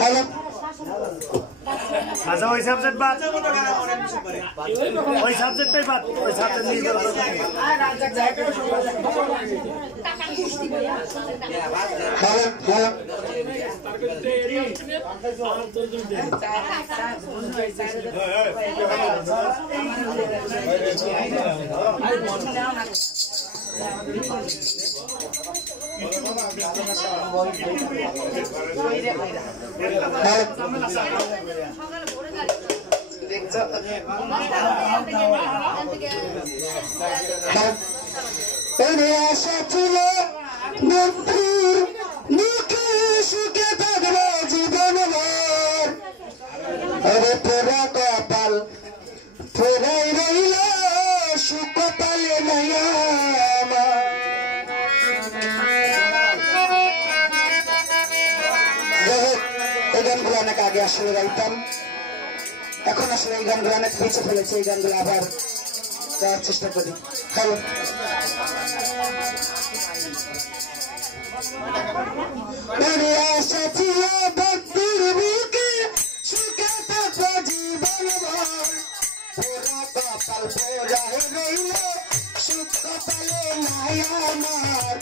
hello আচ্ছা ওই subject বাদ ওই সাবজেক্টটাই বাদ ওই সাবজেক্ট নিয়ে যাবো আশা ছিল বন্ধুর মুখে সুখে থাকবে জীবন ভর আরে পোড়া কপাল পোড়াই রইল সুখ পালে নাই এই গানগুলো অনেক আগে আসলে গাইতাম এখন আসলে এই গানগুলো অনেক পিছিয়ে ফেলেছে এই গানগুলো আবার গাওয়ার চেষ্টা করি হ্যালো আশা ছিল ভক্তির বুকে সুখে থাকো জীবন ভর পোড়া কপাল পোড়াই রইল সুখ পালে নাই আমার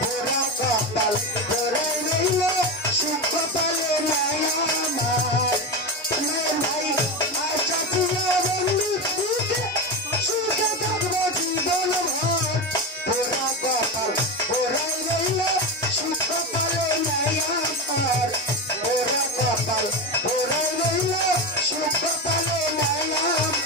পোড়া কপাল পোড়াই রইল সুখ পালে নাই আমার ভাই আশা ছিল বন্ধুর বুকে সুখে থাকবো জীবন ভর পোড়া কপাল পোড়াই রইল সুখ পালে নাই আমার পোড়া কপাল পোড়াই রইল সুখ পালে নাই আমার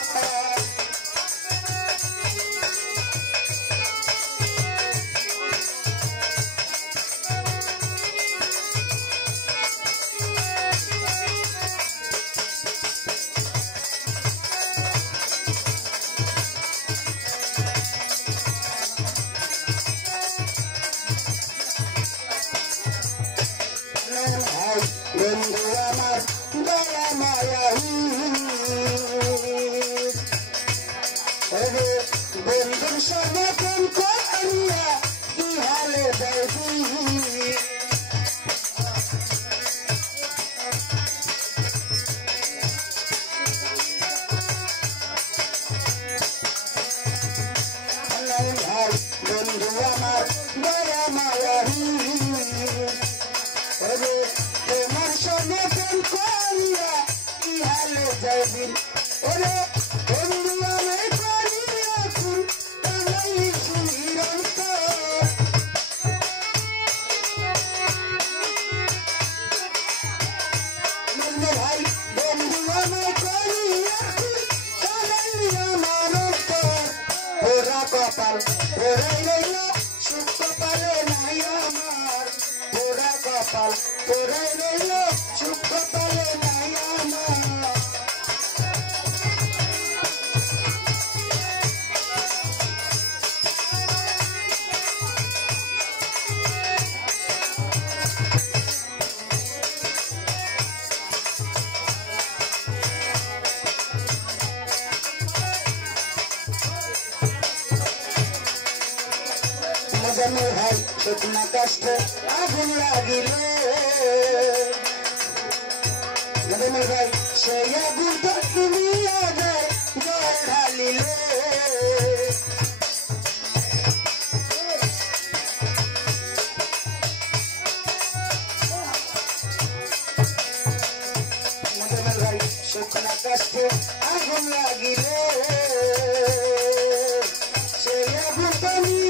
বন্ধু আমার দয়া মায়া বন্ধুর সমর্থন করিয়া কি হালে দেবী বন্ধু আমার দয়া মায়া তোমার সমর্থন করিয়া কি হালে যাইবি ওরে বন্ধু আমি করিয়া খুন তাই সুনিরন্তর ভাই বন্ধু আমি করিয়া খুন তাই আমার অন্তর পোড়া কপাল পোড়াই রইল সুখ কপালে নাই আমার পোড়া কপাল পোড়াই রইল সুখ কপালে নাই আমার মজনু ভাই শুকনা কষ্টে আগুন লাগিলে মজনু ভাই সেই আগুন তো তুমি আগে জল ঢালিলে মজনু ভাই শুকনা কষ্টে আগুন লাগিলে সেই আগুন তুমি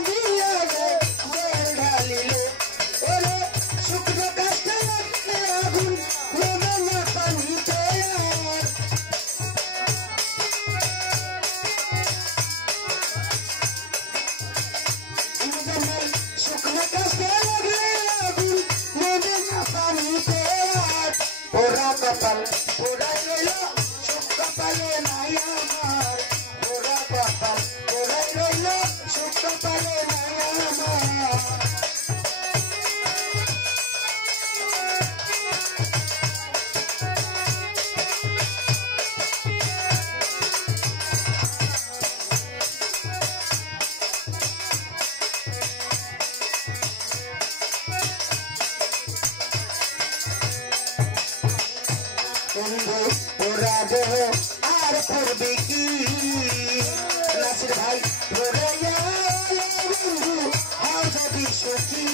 কপাল পোড়াই রইল সুখ কপালে নাই আমার পোড়া কপাল পোড়াই রইল সুখ কপালে দেহ আর পড়বে কি নাসির ভাই পড়ে গেলে বন্ধু হয় যদি সুখী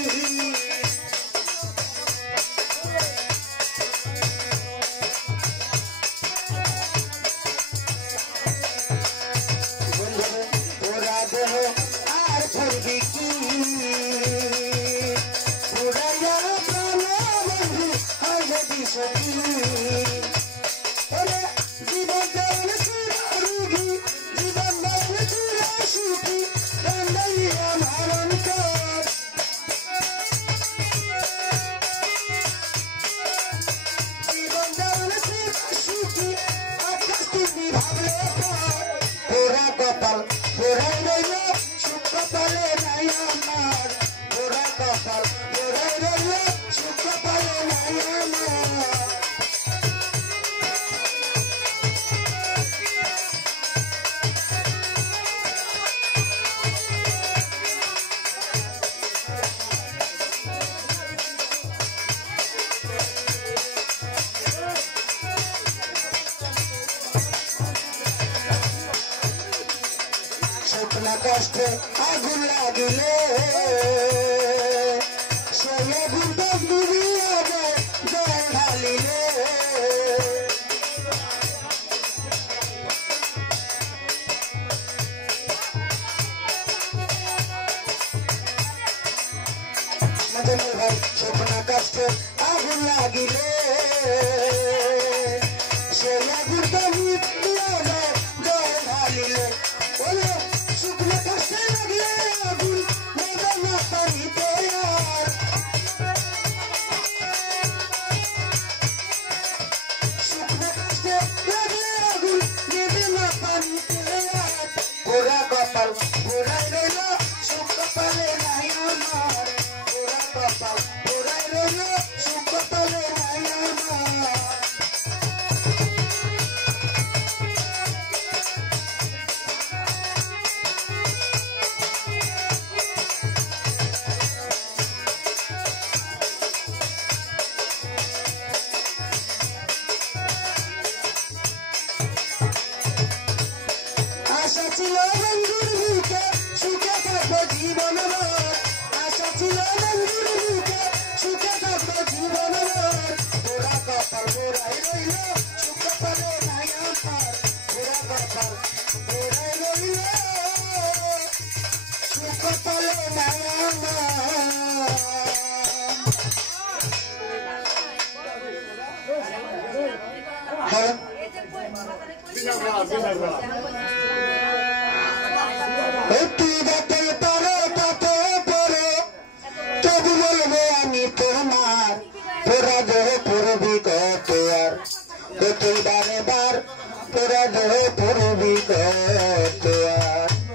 কষ্টে আগুন লাগিলে সে আগুন তো ডুবিয়ে যায় জল ঢালিলে ভাই স্বপ্ন কষ্টে আগুন লাগিলে সে আগুন তো ডুবিয়ে যায় জল ঢালিলে তোরা দেহ পূর্বী